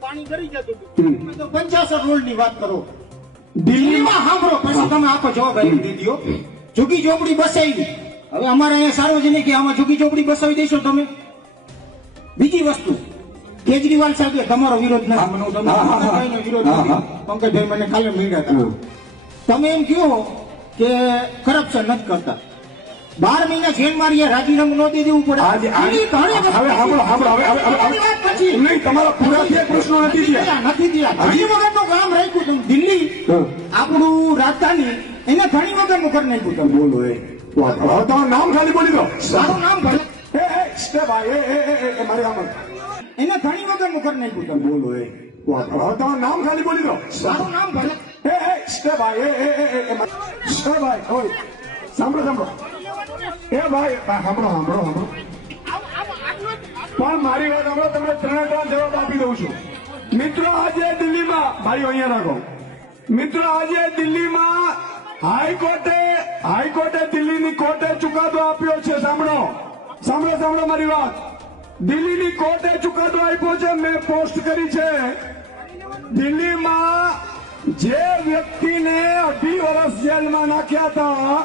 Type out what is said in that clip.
પાણી કરી જતું હતું તો 50 રોડ ની વાત કરો દિલ્હીમાં સાંભળો પછી તમે આપો જવાબ આવી દીધો ઝુકી ઝોપડી બસાવી હવે અમારે અહીંયા સાર્વજનિક આમાં ઝુકી ઝોપડી બસાવી દેશો તમે બીજી વસ્તુ કેજરીવાલ સાહેબ તમારો વિરોધ નથી વિરોધ નથી પંકજભાઈ મને કાલે મળ્યા હતા તમે એમ કહો કે કરપ્શન નથી કરતા 12 મહિના જેલ મારી રાજીનામું ન દઈ દેવું પડે નહીં તમારા પૂરા થયા પ્રશ્નો નથી ઘણી વખતનું કામ રાખ્યું તમે દિલ્હી આપણું રાજધાની એને ઘણી વખતનું કરી નાખ્યું તમે બોલો તમારું નામ ખાલી બોલી દો મારું નામ ભલે મારી આમ એને ઘણી વખતનું કરી નાખ્યું તમે બોલો તમારું નામ ખાલી બોલી દો મારું નામ ભલે સાંભળો એ ભાઈ સાંભળો પણ મારી વાત સાંભળો તમને 3 જવાબ આપી દઉં છું મિત્રો આજે દિલ્હીમાં ભાઈઓ અહીંયા રાખો મિત્રો આજે દિલ્હીમાં હાઈકોર્ટે દિલ્હીની કોર્ટે ચુકાદો આપ્યો છે સાંભળો મારી વાત દિલ્હીની કોર્ટે ચુકાદો આપ્યો છે મેં પોસ્ટ કરી છે દિલ્હીમાં જે વ્યક્તિને 2.5 વર્ષ જેલમાં નાખ્યા હતા